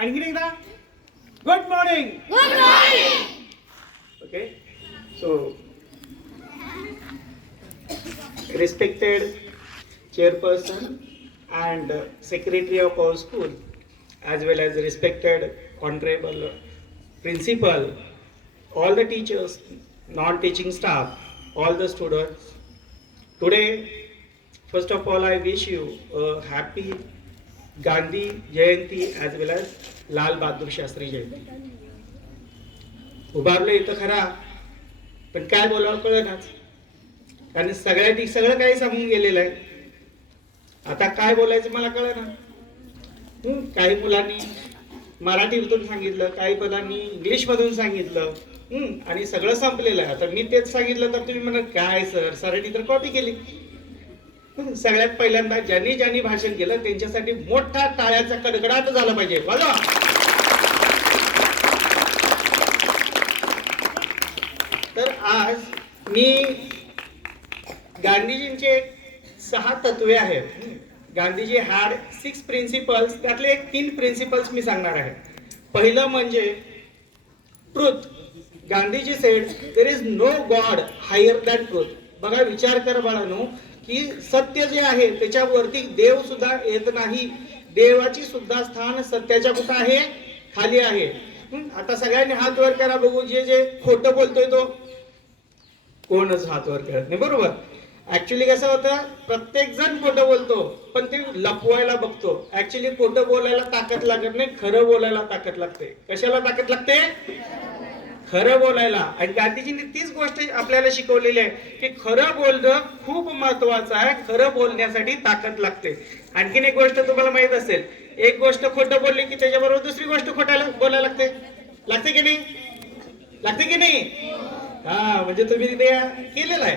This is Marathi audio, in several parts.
आणखीन एकदा good morning. Good morning. Okay, so respected chairperson and secretary of our school, as well as respected honorable principal, all the teachers, non-teaching staff, all the students. Today, first of all, I wish you a happy Gandhi Jayanti as well as Lal Bahadur Shastri Jayanti. उभारलो इथं खरा, पण काय बोलावं कळेनाच, कारण सगळ्यांनी सगळं काही सांगून गेलेलं आहे. आता काय बोलायचं मला कळेना. काही मुलांनी मराठीतून सांगितलं, काही मुलांनी इंग्लिश मधून सांगितलं, आणि सगळं संपलेलं आहे. आता मी तेच सांगितलं तर तुम्ही म्हणा काय सर, सरांनी तर कॉपी केली. सगळ्यात पहिल्यांदा ज्यांनी ज्यांनी भाषण केलं त्यांच्यासाठी मोठा टाळ्याचा कडकडाट झाला पाहिजे. बघा, तर आज मी गांधीजींचे 6 तत्वे आहेत. गांधीजी हॅड 6 प्रिन्सिपल्स, त्यातले 3 प्रिन्सिपल्स मी सांगणार आहे. पहिलं म्हणजे truth. Gandhiji said there is no God higher than truth. बघा, विचार करा बाळांनो, की सत्य जे आहे त्याच्यावरती देव सुद्धा येत नाही. देवाची सुद्धा स्थान सत्याच्या कुठं आहे? खाली आहे. आता सगळ्यांनी हात वर करा बघू, जे जे खोटं बोलतोय तो. कोणच हात वर करत नाही, बरोबर. ऍक्च्युली कसं होतं, प्रत्येक जण खोटं बोलतो पण ते लपवायला बघतो. ऍक्च्युली खोटं बोलायला ताकद लागत नाही, खरं बोलायला ताकद लागते. कशाला ताकद लागते? खरं बोलायला. आणि गांधीजींनी तीच गोष्ट आपल्याला शिकवलेली आहे की खरं बोलणं खूप महत्वाचं आहे. खरं बोलण्यासाठी ताकद लागते. आणखीन एक गोष्ट तुम्हाला माहित असेल, एक गोष्ट खोटं बोलली की त्याच्याबरोबर दुसरी गोष्ट खोटायला बोलायला लागते. लागते की नाही? लागते की नाही? हा, म्हणजे तुम्ही ते केलेलं आहे.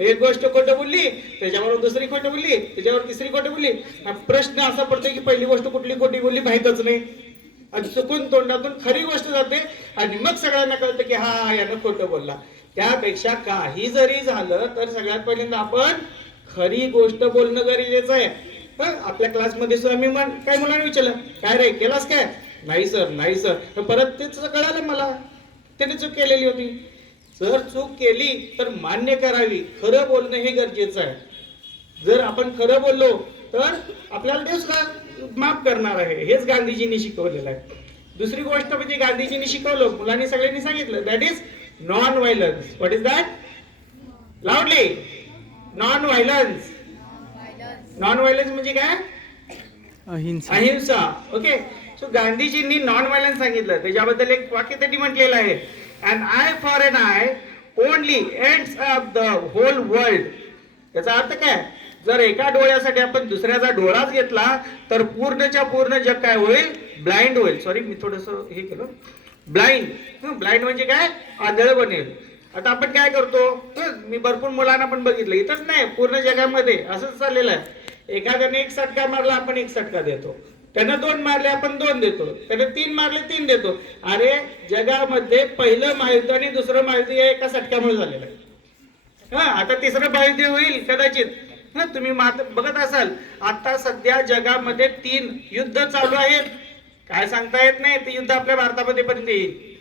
एक गोष्ट खोटं बोलली, त्याच्याबरोबर दुसरी खोटं बोलली, त्याच्यावर तिसरी खोटं बोलली. प्रश्न असा पडतो की पहिली गोष्ट कुठली खोटी बोलली माहितच नाही, आणि चुकून तोंडातून खरी गोष्ट जाते आणि मग सगळ्यांना कळतं की हा यानं खोटं बोलला. त्यापेक्षा काही जरी झालं तर सगळ्यात पहिल्यांदा आपण खरी गोष्ट बोलणं गरजेचं आहे. आपल्या क्लासमध्ये सुद्धा मी काय मुलांना विचारलं, काय रे केलास काय? नाही सर, नाही सर. परत तेच कळालं मला, त्याने चूक केलेली होती. जर चूक केली तर मान्य करावी. खरं बोलणं हे गरजेचं आहे. जर आपण खरं बोललो तर आपल्याला देव सुद्धा माफ करणार आहे. हेच गांधीजींनी शिकवलेलं आहे. दुसरी गोष्ट म्हणजे गांधीजींनी शिकवलं, मुलांनी सगळ्यांनी सांगितलं, that is non violence. What is that? लाऊडली. Non violence. Non violence म्हणजे काय? अहिंसा. ओके, सो गांधीजींनी नॉन व्हायलन्स सांगितलं. त्याच्याबद्दल एक वाक्य त्यांनी म्हटलेलं आहे, an eye for an eye only ends up the whole world. याचा अर्थ काय? जर एका डोळ्यासाठी आपण दुसऱ्याचा डोळाच घेतला तर पूर्णच्या पूर्ण जग काय होईल? ब्लाइंड होईल. सॉरी, मी थोडस हे केलं. ब्लाइंड. ब्लाइंड म्हणजे काय? आंधळ बनेल. आता आपण काय करतो, मी भरपूर मुलांना पण बघितलं, इथंच नाही पूर्ण जगामध्ये असंच चाललेलं आहे. एखाद्याने 1 सटका मारला, आपण 1 सटका देतो. त्यानं 2 मारले, आपण 2 देतो. त्याने 3 मारले, 3 देतो. अरे, जगामध्ये पहिलं महायुद्ध आणि दुसरं महायुद्ध या एका सटक्यामुळे झालेलं आहे. आता तिसरं महायुद्ध होईल कदाचित. तुम्ही बघत असाल, आता सध्या जगामध्ये 3 युद्ध चालू आहेत. काय सांगता येत नाही, ते युद्ध आपल्या भारतामध्ये पर्यंत येईल.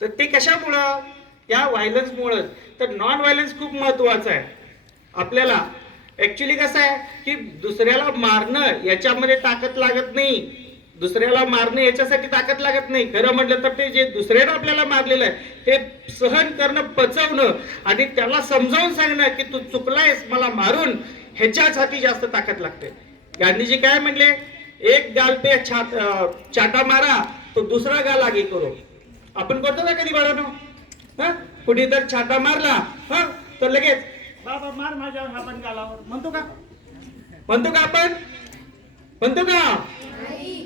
तर ते कशामुळं? या व्हायलन्स मुळे. तर नॉन व्हायलन्स खूप महत्वाचं आहे आपल्याला. ऍक्च्युली कसं आहे की दुसऱ्याला मारणं याच्यामध्ये ताकद लागत नाही. दुसऱ्याला मारणं याच्यासाठी ताकद लागत नाही. खरं म्हटलं तर ते जे दुसऱ्यानं आपल्याला मारलेलं आहे ते सहन करणं, पचवणं आणि त्याला समजावून सांगणं की तू चुकलायस मला मारून, ह्याच्यासाठी जास्त ताकद लागते. गांधीजी काय म्हणले? एक गाल पे चाटा मारा तो दुसरा गाल आगे करो. आपण करतो ना कधी बाळांनो? कुणी तर छाटा मारला तर लगेच बाबा मार माझ्यावर, हा पण गालावर म्हणतो का? म्हणतो का आपण? म्हणतो का?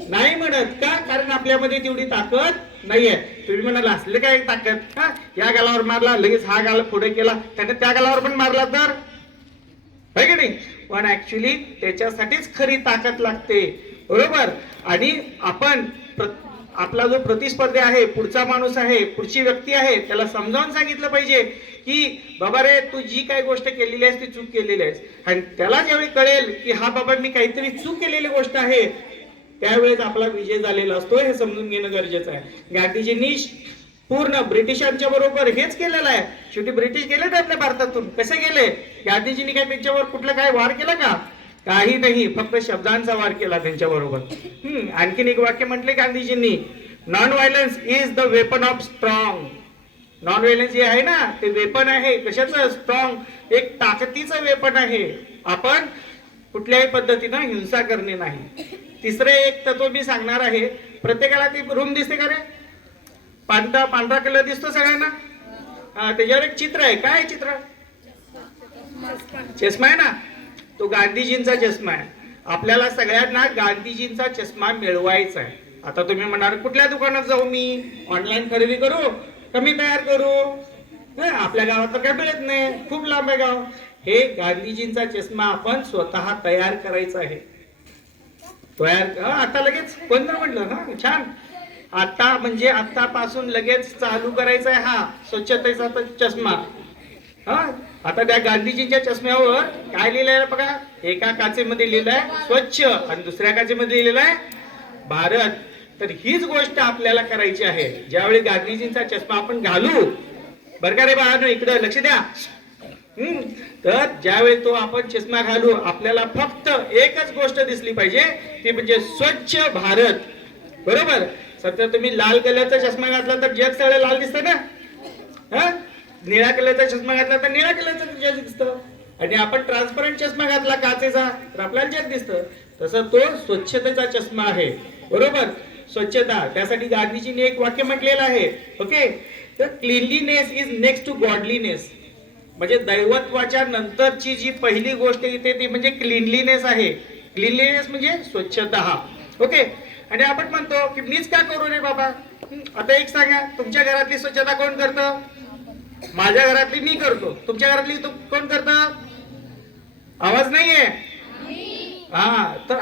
नाही म्हणत. का? कारण आपल्यामध्ये तेवढी ताकद नाहीये. तुम्ही म्हणाला असले काय ताकद, या गालावर मारला लगेच हा गाल पुढे केला, त्याने त्या गालावर पण मारला तर आहे की नाही? पण ऍक्च्युली त्याच्यासाठीच खरी ताकद लागते, बरोबर. आणि आपण आपला जो प्रतिस्पर्धी आहे, पुढचा माणूस आहे, पुढची व्यक्ती आहे, त्याला समजावून सांगितलं पाहिजे की बाबा रे, तू जी काही गोष्ट केलेली आहेस ती चूक केलेली आहेस. आणि त्याला ज्यावेळी कळेल की हा बाबा मी काहीतरी चूक केलेली गोष्ट आहे, त्यावेळेस आपला विजय झालेला असतो, हे समजून घेणं गरजेचं आहे. गांधीजींनी पूर्ण ब्रिटिशांच्या बरोबर हेच केलेलं आहे. शेवटी ब्रिटिश गेले ना आपल्या भारतातून, कसे गेले? गांधीजींनी काय त्यांच्यावर कुठला काय वार केला का? काही नाही, फक्त शब्दांचा वार केला त्यांच्या बरोबर. आणखीन एक वाक्य म्हटले गांधीजींनी, non violence is the weapon of strong. Non violence जे आहे ना, ते वेपन आहे कशाचं? स्ट्रॉंग, एक ताकदीचं वेपन आहे. आपण कुठल्याही पद्धतीनं हिंसा करणे नाही. तिसरे एक तत्व मी सांगणार आहे. प्रत्येकाला ती रूम दिसते का रे? पांढरा कलर दिसतो सगळ्यांना? त्याच्यावर एक चित्र आहे. काय चित्र? चष्मा आहे ना, तो गांधीजींचा चष्मा आहे. आपल्याला सगळ्यांना गांधीजींचा चष्मा मिळवायचा आहे. आता तुम्ही म्हणाल कुठल्या दुकानात जाऊ, मी ऑनलाईन खरेदी करू का मी तयार करू? आपल्या गावात तर काय मिळत नाही, खूप लांब आहे गाव. हे गांधीजींचा चष्मा आपण स्वतः तयार करायचा आहे. तयार आता लगेच कोणतं म्हटलं? छान. आता म्हणजे आतापासून लगेच चालू करायचा आहे हा स्वच्छतेचा चष्मा. आता त्या गांधीजींच्या चष्म्यावर काय लिहिलंय बघा. एका काचेमध्ये लिहिलंय स्वच्छ आणि दुसऱ्या काचेमध्ये लिहिलेलं आहे भारत. तर हीच गोष्ट आपल्याला करायची आहे. ज्यावेळी गांधीजींचा चष्मा आपण घालू, बरं का रे बाळांनो, इकडे लक्ष द्या. तर ज्यावेळी तो आपण चष्मा घालू, आपल्याला फक्त एकच गोष्ट दिसली पाहिजे, ती म्हणजे स्वच्छ भारत. बरोबर? सध्या तुम्ही लाल कलरचा चष्मा घातला तर जग सगळं लाल दिसतं ना. निळा कलरचा चष्मा घातला तर निळा कलरचा जग दिसतं. आणि आपण ट्रान्सपरंट चष्मा घातला काचेचा तर आपल्याला जग दिसतं. तसं तो स्वच्छतेचा चष्मा आहे. बरोबर? स्वच्छता, त्यासाठी गांधीजींनी एक वाक्य म्हटलेलं आहे. ओके, तर cleanliness is next to godliness. म्हणजे दैवत्वाच्या नंतरची जी पहिली गोष्ट येते ती म्हणजे क्लीनलीनेस आहे. क्लीनलीनेस म्हणजे स्वच्छता. ओके, आणि आपण म्हणतो की मीच का करू रे बाबा? आता एक सांगा, तुमच्या घरातली स्वच्छता कोण करतं? माझ्या घरातली मी करतो. तुमच्या घरातली कोण करतं? आवाज नाहीये. तर